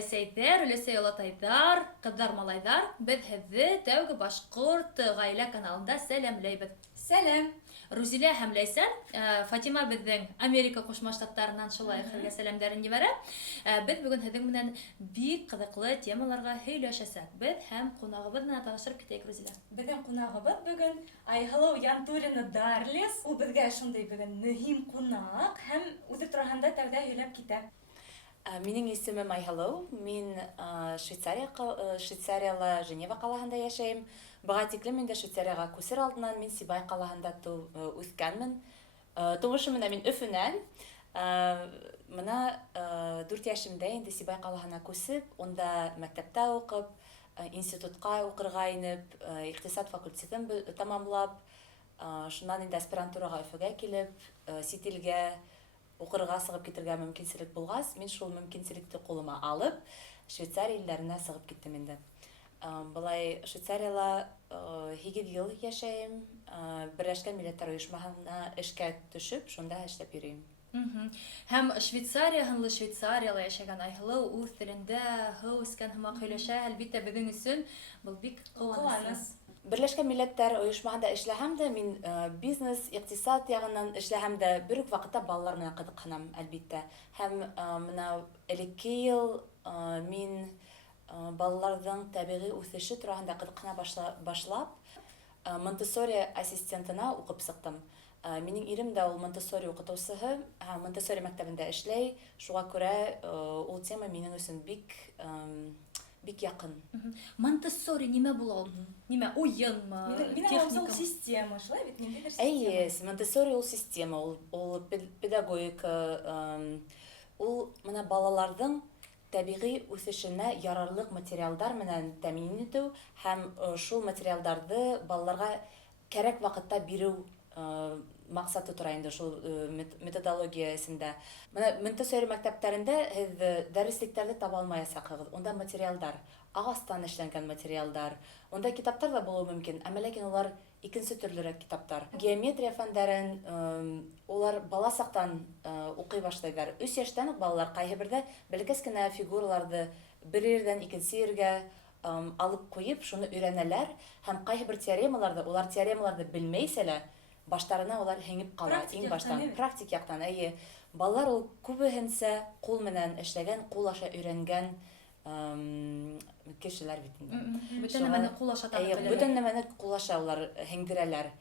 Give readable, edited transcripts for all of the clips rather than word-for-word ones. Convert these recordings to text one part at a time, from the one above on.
әсәйҙәр, өләсәй олатайҙар, ҡыҙҙар, малайҙар, беҙ һеҙҙе тәүге башҡорт ғаилә каналында сәләмләйбеҙ. Сәлем. Рузилә һәм Ләйсән, Фатима беҙҙең Америка Ҡушма Штаттарынан шулай һеҙгә сәләмдәрен ебәрә. Беҙ бөгөн һеҙҙең менән бик ҡыҙыҡлы темаларға һөйләшәсәкбеҙ һәм ҡунағыбыҙ менән танышырып китәйек, Рузилә. Беҙҙең ҡунағыбыҙ бөгөн Айһылыу Янтурина Дарлис. Ул беҙгә шундай бөгөн мөһим ҡунаҡ һәм үҙе тураһында тәүҙә һөйләп китә. Минең исемем Айһылыу. Мин Швейцарияла Женева ҡалаһында йәшәйем. Быға тиклем инде Швейцарияға күсер алдынан мин Сибай ҡалаһында үҫкәнмен. Тыуышым менән мин Өфөнән. Мына 4 йәшемдә инде Сибай ҡалаһына күсеп, унда мәктәптә уҡып, институтҡа уҡырға инеп, иҡтисад факультетын тамамлап, шунан инде аспирантураға Өфөгә килеп, сит илгә уҡырға сығып китергә мөмкинселек булғас, мин шул мөмкинселекте ҡулыма алып, Швейцария илләренә сығып киттем инде. Былай Швейцарияла 8 йыл йәшәйем, Берләшкән Милләттәр Ойошмаһына эшкә төшөп, шунда эшләп йөрөйөм. Һәм Швейцария һынлы Швейцарияла йәшәгән Айһылыу үҙ телендә һыу эскән һымаҡ һөйләшә, әлбиттә беҙҙең өсөн был бик ҡыуаныс. Берләшкән Милләттәр Ойошмаһында эшләһәм дә, мин бизнес, иҡтисад яғынан эшләһәм дә, бер үк ваҡытта балалар менән ҡыҙыҡһынам, әлбиттә. Һәм мына элекке йыл мин балаларҙың тәбиғи үҫеше тураһында ҡыҙыҡһына башлап, Монтессори ассистентына уҡып сыҡтым. Минең ирем дә ул Монтессори уҡытыусыһы, Монтессори мәктәбендә эшләй. Шуға күрә ул тема минең өсөн бик яҡын. Монтессори нимә була ул? Нимә, уйынмы, техникамы? Система, шулай бит, ниндәйҙер система. Әйе, Монтессори ул система, ул педагогика, ул мына балаларҙың тәбиғи үҫешенә ярарлыҡ материалдар менән тәьмин итеү һәм шул материалдарҙы балаларға кәрәк ваҡытта биреү маҡсаты тора инде шул методология эсендә. Мына Монтессори мәктәптәрендә һеҙ дәреслектәрҙе таба алмаясаҡһығыҙ. Унда материалдар, ағастан эшләнгән материалдар, унда китаптар ҙа булыуы мөмкин, әммә ләкин улар икенсе төрлөрәк китаптар. Геометрия фәндәрен улар бала саҡтан уҡый башлайҙар. 3 йәштән үк балалар ҡайһы берҙә бәләкәс кенә фигураларҙы бер ерҙән икенсе ергә алып ҡуйып, шуны өйрәнәләр һәм ҡайһы бер теоремаларҙы, улар теоремаларҙы белмәйсә лә, баштарына улар һеңеп ҡала, иң баштан. Практик яҡтан, әйе. Балалар ул күбеһенсә ҡул менән эшләгән, ҡул аша өйрәнгән кешеләр бит инде. Бөтөн нәмәне ҡул аша табып Бөтөн нәмәне ҡул аша улар һеңдерәләр.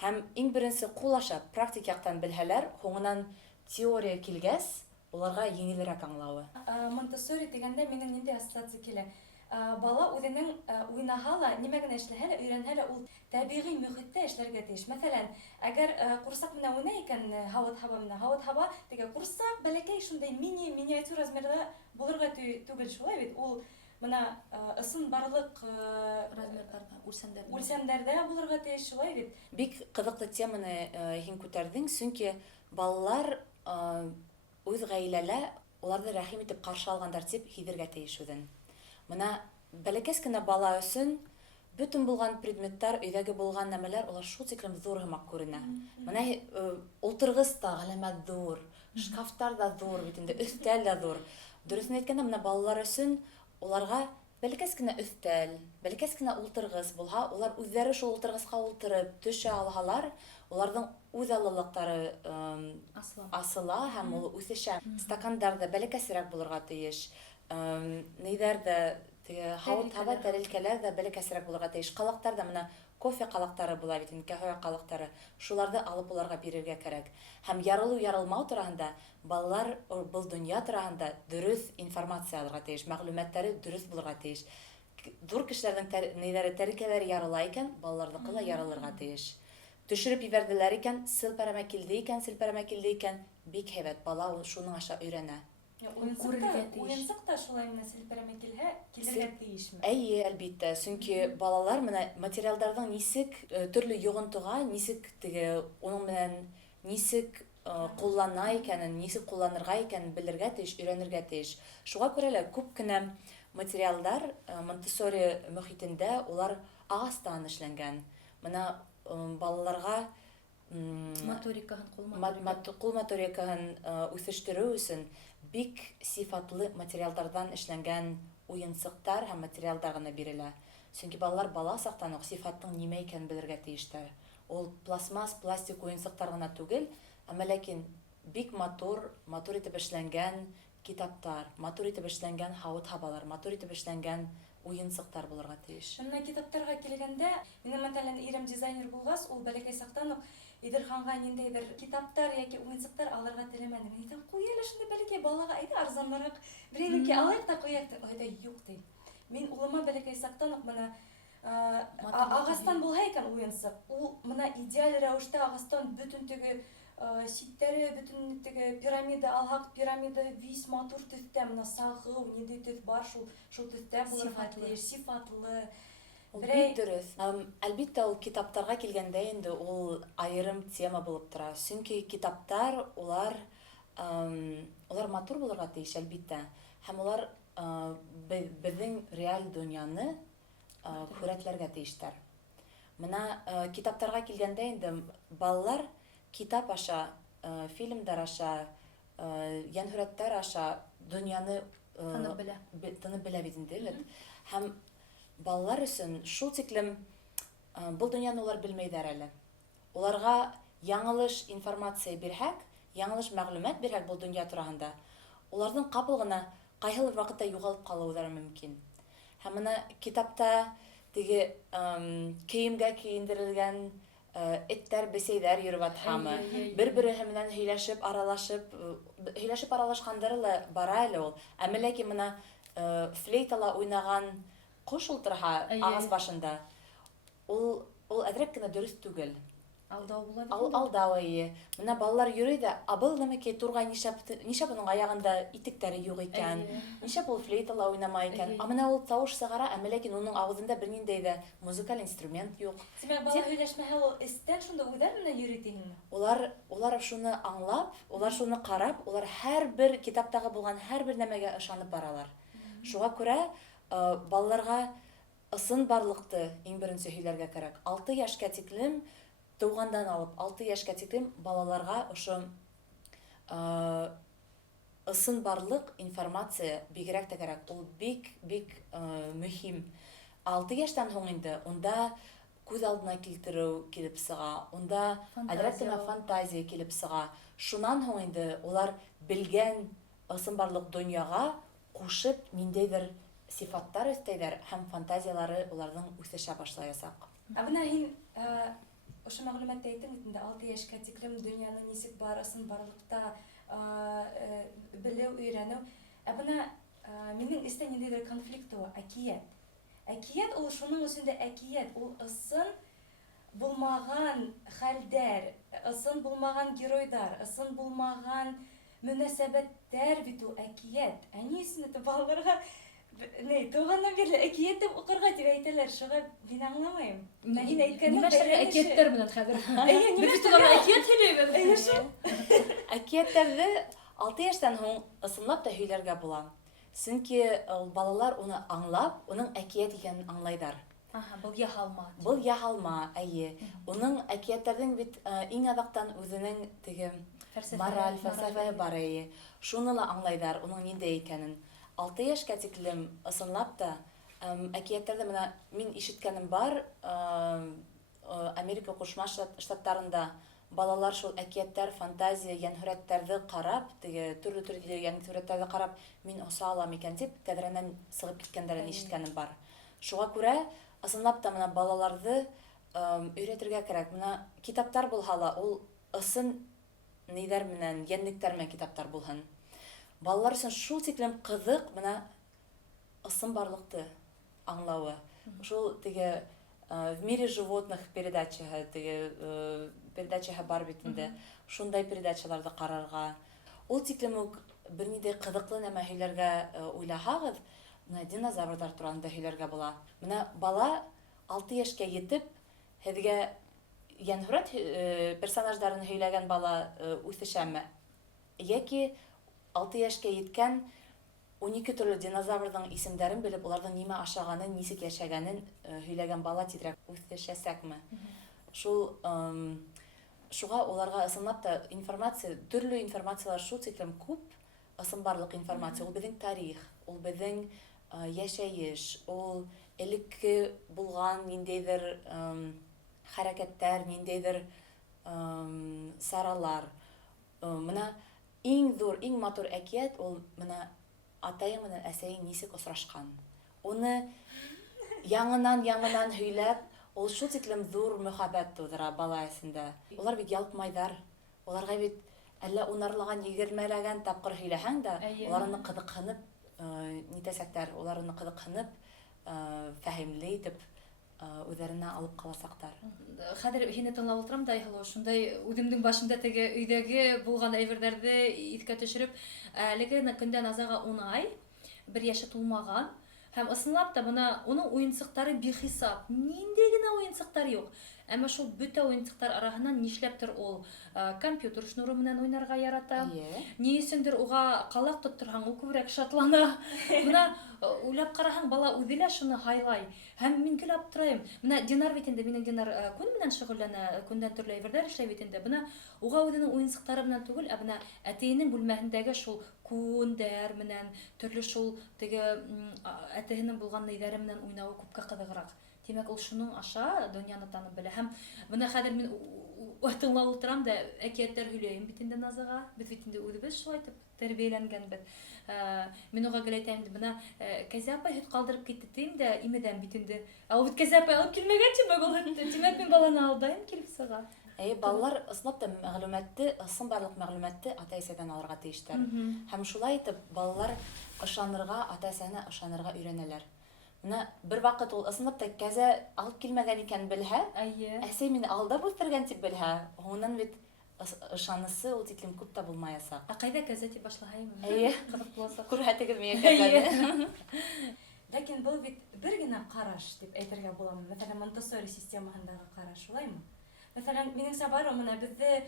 Һәм иң беренсе ҡул аша практик яҡтан белһәләр, һуңынан теория килгәс, уларға еңелерәк аңлауы. Монтессори дигәндә минең ниндәй ассоциация килә? Бала үҙенең уйнаһа ла, нимә генә эшләһә лә, өйрәнһә лә, ул тәбиғи мөхиттә эшләргә тейеш. Мәҫәлән, әгәр ҡурсаҡ менән уйнай икән, һауыт-һаба менән, һауыт-һаба теге ҡурсаҡ бәләкәй шундай миниатюр размерҙа булырға түгел, шулай бит. Ул мына ысын барлыҡ үлсәмдәрҙә булырға тейеш, шулай бит. Бик ҡыҙыҡлы теманы һин күтәрҙең, сөнки балалар үҙ ғаиләлә уларҙы рәхим итеп ҡаршы алғандар тип һиҙергә тейеш үҙен. Мына бәләкәс кенә бала өсөн бөтөн булған предметтар, өйҙәге булған нәмәләр, улар шул тиклем ҙур һымаҡ күренә. Мына ултырғыс та ғәләмәт ҙур, шкафтар да ҙур, бит инде өҫтәл дә ҙур. Дөрөҫөн әйткәндә, мына балалар өсөн уларға бәләкәс кенә өҫтәл, бәләкәс кенә ултырғыс булһа, улар үҙҙәре шул ултырғысҡа ултырып төшә алһалар, уларҙың үҙ аллылыҡтары асыла һәм ул үҫешә. Стакандар ҙа бәләкәсерәк булырға тейеш. Нейҙәр ҙә, һауыт-һаба тәрилкәләр ҙә бәләкәсерәк булырға тейеш. Ҡалаҡтар ҙа, мына кофе ҡалаҡтары була бит, кәһүә ҡалаҡтары. Шуларҙы алып уларға бирергә кәрәк. Һәм ярылыу-ярылмау тураһында балалар был донъя тураһында дөрөҫ информация алырға тейеш, мәғлүмәттәре дөрөҫ булырға тейеш. Ҙур кешеләрҙең тәрилкәләре ярыла икән, балаларҙыҡы ла ярылырға тейеш. Төшөрөп ебәрҙеләр икән, селпәрәмә килде икән, бик һәйбәт, бала шуның аша өйрәнә. Уйынсыҡ та шулай менән селпәрәмә килһә, килергә тейешме? Әйе, әлбиттә, сөнки балалар материалдарҙың нисек төрлө йоғонтоға, нисек уның менән нисек ҡуллана икәнен, нисек ҡулланырға икәнен белергә тейеш, өйрәнергә тейеш. Шуға күрә лә күп кенә материалдар Монтессори мөхитендә улар ағастан эшләнгән. Мына балаларға Моторикаһын, кул моторикаһын. кул моторикаһын үсештерү өчен бик сифатлы материалдардан эшләнгән уенсыктар һәм материалдар гына бирелә. Чөнки балалар бала сактан ук сифаттың нимә икәнен белергә тиештәр. Ул пластмасс, пластик уенсыктар гына түгел, әмма ләкин бик матур итеп эшләнгән китаптар, матур итеп эшләнгән һавыт-һабалар, матур итеп эшләнгән уенсыктар булырга тиеш. Менә китапларга килгәндә, минем мәсәлән ирем дизайнер булгас, ул бәләкәй сактан ук Идерханга ниндәйдер китаптар яки уенсыктар алырга теләмәде. Мин әйтәм, куй әле шундый бәләкәй балага, әйдә арзанрак беренеке алайык та куяк. Әйдә, юк ди. Мин улыма бәләкәй сактан ук менә агастан булһа икән уенсык, ул менә идеаль рәвештә агастан бөтен теге ситтәре, бөтен теге пирамида, алхак пирамида вис матур төстә, менә сагы, ниндәй төс бар, шул төстә булырга тиеш, сифатлы. Ул бик дөрес. Әлбиттә, ул китаптарга килгәндә инде ул айрым тема булып тора. Чөнки китаптар улар матур булырга тиеш, әлбиттә. Һәм улар безнең реаль дөньяны күрәтләргә тиештәр. Менә китаптарга килгәндә инде балалар китап аша, фильмдар аша, янһүрәттәр аша дөньяны тынып белә бит инде. Һәм балалар өчен шул тиклем бу дөньяны улар белмәйдәр әле. Уларга яңылыш информация бирһәк, яңылыш мәгълүмат бирһәк бу дөнья турында, уларның капыл гына кайһы бер вакытта югалып калуы мөмкин. Һәм менә китапта теге киемгә киендерелгән эттәр, бесәйләр йөреп атһамы, бер-бере менән һөйләшеп аралашкандыр да бара әле ул. Әмма ләкин менә флейтала уйнаган кош ултырһа агас башында, ул әдрәк кенә дөрес түгел. Алдау була бит. Алдау. Менә балалар йөрөй дә, абыл нәмәкәй тургай нишләп уның аягында итектәре юк икән, нишләп ул флейтала уйнамай икән. Менә ул тавыш сыгара, әмма ләкин уның авызында берниндәй дә музыкаль инструмент юк. Тимәк, бала һөйләшмәһә, ул истән шунда уйдар менән йөри дигәнме? Улар шуны аңлап, улар шуны карап, улар һәрбер китаптагы булган һәрбер нәмәгә ышанып баралар. Шуңа күрә балаларга ысын барлыкты иң беренче һөйләргә кирәк. 6 яшькә тиклем тугандан алып 6 яшькә тиклем балаларга ошо ысын барлык информация бигрәк тә кирәк. Ул бик мөһим. 6 яшьтән һуң инде унда күз алдына килтерү килеп сыга, унда әдрәк кенә фантазия килеп сыга. Шуннан һуң инде улар белгән ысын барлык дөньяга кушып ниндәйдер сифаттар өстәйләр һәм фантазиялары уларның үсешә башлаячак. Менә һин ошо мәгълүматты әйттең инде, 6 яшькә тиклем дөньяны нисек барысын барлыкта белү, өйрәнү. Менә минең истә ниндәйдер конфликт ул, әкият. Әкият ул шуның өчен дә әкият, ул ысын булмаган хәлдәр, ысын булмаган геройдар, ысын булмаган мөнәсәбәттәр бит ул әкият. Ни өчен дә балаларга туганнан бирле әкият дип укырга дип әйтәләр, шуга мин аңламыйм. Мин әйткәнем әкияттәр белән хәзер. Без туган әкият һөйләйбез. Әкиятләрне 6 яшьтән һуң ысынлап та һөйләргә була. Чөнки балалар уны аңлап, уның әкият икәнен аңлайдар. Был яһалма. Был яһалма, Уның әкиятләрнең бит иң адактан үзенең теге мораль, фәлсәфә бар. Шуны ла аңлайдар, уның ниндәй икәнен. 6 яшькә тиклем ысынлап та әкиятләрдә менә мин ишеткәнем бар, Америка Кушма Штаттарында балалар шул әкияттәр, фантазия, янһүрәттәрне карап, теге төрле янһүрәттәрне карап, мин оса алам икән дип, тәҙрәнән сыгып киткәндәрен ишеткәнем бар. Шуңа күрә ысынлап та менә балаларны өйрәтергә кирәк. Менә китаптар булһа ла, ул ысын нидәр менән, йәнлектәр менән китаптар булһын. Балалар өчен шул тиклем кызык менә ысын барлыкты аңлауы. Шул теге в мире животных передачаһы, теге передачаһы бар бит инде. Шундай передачаларда карарга. Ул тиклем үк бернидә кызыклы нәмә һөйләргә уйлаһагыз, менә динозаврлар турында һөйләргә була. Менә бала 6 яшькә җитеп, һеҙгә янһүрәт персонаждарын һөйләгән бала үсешәме? Яки 6 яшькә җиткән 12 төрле динозаврның исемдәрен белеп, уларның нимә ашаганын, нисек яшәгәнен һөйләгән бала тиҙрәк үсешәсәкме? Шул шуга уларга ысынлап та информация, төрле информациялар шул тиклем күп, ысынбарлык информация. Ул безнең тарих, ул безнең яшәеш, ул элекке булган ниндейдер хәрәкәттәр, ниндейдер саралар. Менә иң зур, иң матур әкият ул менә атаең менән әсәең нисек осрашкан. Уны яңынан һөйләп, ул шул тиклем зур мөхәббәт тудыра бала әсендә. Улар бит ялкмайдар. Уларга бит әллә унарлыган, 20ләгән тапкыр һөйләһәң дә, улар аны кызыкһынып, нитәсәктәр, улар аны кызыкһынып, фәһемле итеп үзләренә алып каласактар. Хәзер һине тыңлап утырам да, Айһылу, шундай үземнең башымда теге өйдәге булган әйберләрне искә төшереп, әлеге көндә Назага 10 ай, 1 яше тулмаган. Һәм ысынлап та бuna уның уенсыктары бихисап. Нинди генә уенсыктар юк. Әмма шул бөтә уенсыктар араһыннан нишләптер ул компьютер шнуры менән уйнарга ярата. Ни өчендер уга калак тоттырһаң, ул күбрәк шатлана. Бuna уйлап караһаң, бала үзе лә шуны хайлай. Һәм мин көлеп торайм. Менә Динар бит инде, минең Динар күн менән шөгыльләнә, көндән төрле әйберләр эшләй бит инде. Бuna уга үзенең уенсыктары белән түгел, ә бuna әтиенең бүлмәһендәге шул күндәр менән, төрле шул теге әтеһенең булган нәйләре менән уйнавы күпкә кызыграк. Димәк, ул шуның аша дөньяны танып белә. Һәм бuna хәзер мин тыңлап утырам да, әкиятләр һөйләйм бит инде Назага. Без бит инде үзебез шулай итеп тәрбияләнгәнбез. Мин уга геләйтәм инде, бuna Кәзә апай һөт калдырып китте дим дә, имедән бит инде. Ул бит Кәзә апай алып килмәгән тимәк ул һөтте. Димәк, мин баланы алдайм килеп сыга. Балалар ысынлап та мәгълүматты, ысынбарлык мәгълүматты ата-әсәдән алырга тиештәр. Һәм шулай итеп балалар ышанырга, ата-әсәне ышанырга өйрәнәләр. Менә бер вакыт ул ысынлап та Кәзә алып килмәгән икән белһә, әсәй мине алдап үстергән дип белһә, оннан бит ышанысы ул тиклем күп тә булмаячак. Кайда Кәзә дип башлаһайм? Кызык булса. Күрһәтегез миңа Кәзәне. Ләкин бу бит бер генә караш дип әйтергә буламы. Мәсәлән, Монтессори системаһындагы караш, шулаймы? Мәсәлән, минеңсә бар менә безне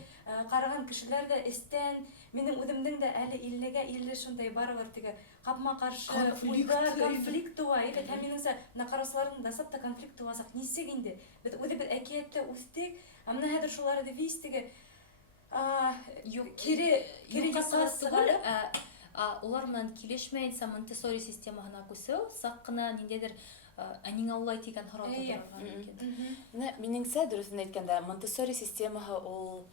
караган кешеләр дә эстән, минең үземнең дә әле 50гә 50 шундай барыбыр теге капма-каршы уйдар, конфликт туа. Һәм минеңсә, менә карасларның да сапта конфликт туасак, нисек инде? Без үзебез әкияттә үстек, ә менә хәзер шулары вистеге кире түгел, улар менән килешмәенсә Монтессори системаһына күсәү, сак кына ниндидер әнин Аллай тигән һорау тудырган икән. Менә минеңсә, дөресен әйткәндә, Монтессори системаһы ул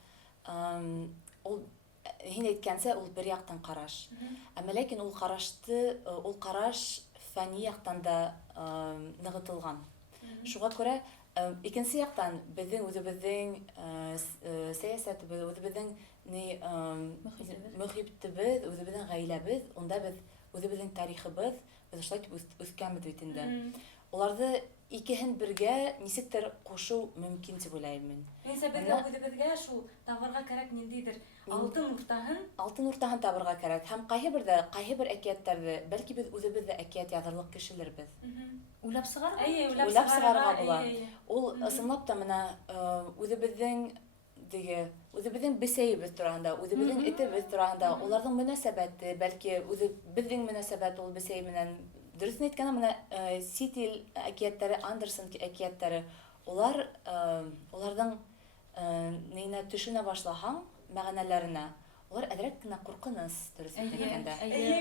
һин әйткәнсә, ул бер яктан караш. Әмма ләкин ул караш фәнни яктан да ныгытылган. Шуңа күрә икенче яктан безнең үзебезнең сәясәтебез, үзебезнең мөхиттебез, үзебезнең гаиләбез, онда без үзебезнең тарихыбыз, без шулай үскәнбез бит инде. Уларны икеһен бергә нисектер кушу мөмкин дип уйлыйм мин. Менә безгә үзебезгә шул табырга кирәк ниндидер алтын уртаһын табырга кирәк. Һәм кайһы бер әкиятләрне, бәлки без үзебез дә әкият язарлык кешеләрбез. Уйлап сыгарга? Уйлап сыгарга була. Ул ысынлап та менә үзебезнең бесәебез турында, үзебезнең этебез турында, уларның мөнәсәбәте, бәлки үзебезнең мөнәсәбәт ул бесәй менән. Дөресен әйткәндә, менә Ситил әкиятләре, Андерсон әкиятләре, уларның нәйнә төшенә башлаһаң, мәгънәләренә, улар әдрәк кенә куркыныс, дөресен әйткәндә.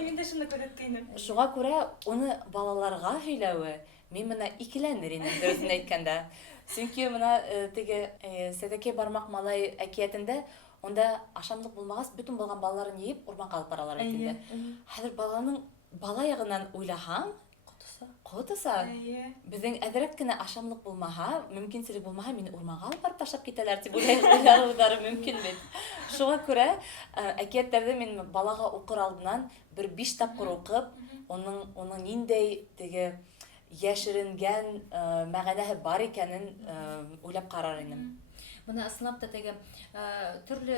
Мин дә шуны күрәткәйнем. Шуңа күрә уны балаларга һөйләүе мин менә икеләнер идем, дөресен әйткәндә. Чөнки менә теге Сәдәкәй бармак малай әкиятендә онда ашамлык булмагач, бүтән булган балаларын йыеп урманга алып баралар икән. Хәзер баланың бала ягынан уйлаһаң, котыса. Безнең әдрәк кенә ашамлык булмаһа, мөмкинселек булмаһа, мине урманга алып барып ташлап китәләр дип уйларлары мөмкин бит. Шуңа күрә әкиятләрдә мин балага укыр алдыннан бер 5 тапкыр укып, оның ниндәй теге яшеренгән мәгънәһе бар икәнен уйлап карар идем. Менә ысынлап та теге төрле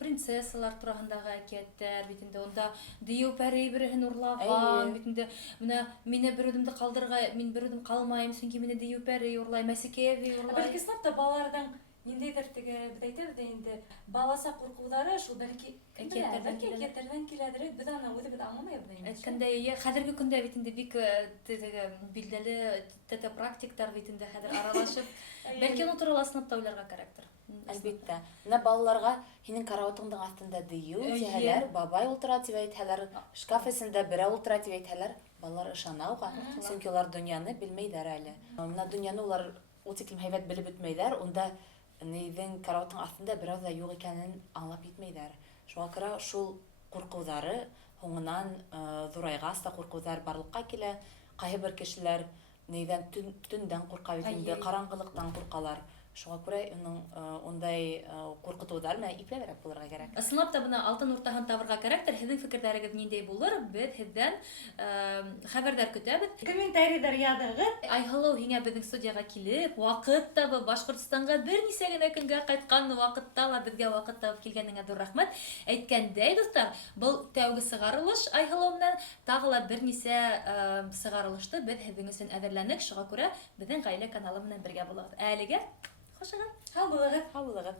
принцессалар турында әкиятләр бит инде, онда дию пәри берен урлаган бит инде. Менә мине бер үдемдә калдырга, мин бер үдем калмаем, чөнки мине дию пәри урлай, мәсикәви урлай. Бәлки снап та балаларның ниндидер теге без әйтәбез инде, баласа куркулары шул бәлки әкиятләрдән киләдер. Без аны үзебез аңламыйбыз инде. Әйткәндә, хәзерге көндә бит инде бик теге билдәле практиктар бит инде хәзер аралашып, бәлки аны турында снап та уйларга кирәктер. Әлбәттә. Менә балаларга һинең караватыңның астында дию тиһәләр, бабай утыра дип әйтәләр, шкаф эсендә берәү утыра дип әйтәләр, балалар ышана уга. Чөнки улар дөньяны белмәйләр әле. Менә дөньяны улар ул тиклем һәйбәт белеп бетмәйләр, онда нидән караватың астында берәү дә юк икәнен аңлап битмәйләр. Шуңа күрә шул куркулары һуңыннан зурайгас та куркулар барлыкка килә. Кайһы бер кешеләр нидән төндән курка бит инде, караңгылыктан куркалар. Шуңа күрә ондай куркытулар менә ипләбрәк булырга кирәк. Ысынлап та бына алтын уртаһын табырга кирәктер. Һезнең фикерләрегез ниндәй булыр? Без һездән хәбәрдар көтәбез. Комментарийдар языгыз. Айһылыу һиңә безнең студияга килеп, вакыт табып Башкортстанга бернисә генә көнгә кайткан вакытта ла безгә вакыт табып килгәнеңә зур рәхмәт. Әйткәндәй, дуслар, был тәүге сыгарылыш Айһылыу менән тагы ла бернисә сыгарылышты без һезнең өчен әзерләнек. Шуңа күрә безнең гаилә каналы менән бергә булыгыз. Әлегә хошыгыз. Һау булыгыз. Һаулыгыз.